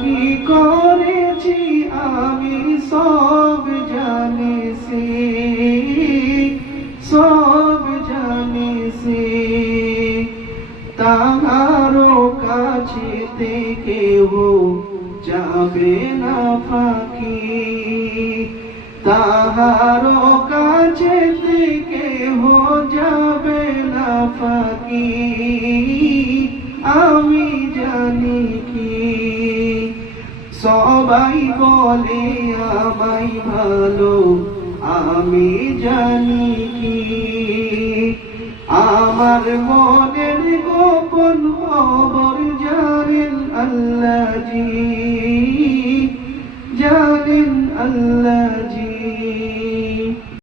কি করেছি আমি সব জানিছি, সব জানিছি। তাহারও কাছে থেকে যাবে না ফাঁকি, তাহারও কাছে থেকে যাবে না ফাঁকি। আমি জানি কি সবাই বলে আমায় ভালো, আমি জানি কি আমার মনের গোপন খবর জানেন আল্লাহ জি, জানেন আল্লাহ।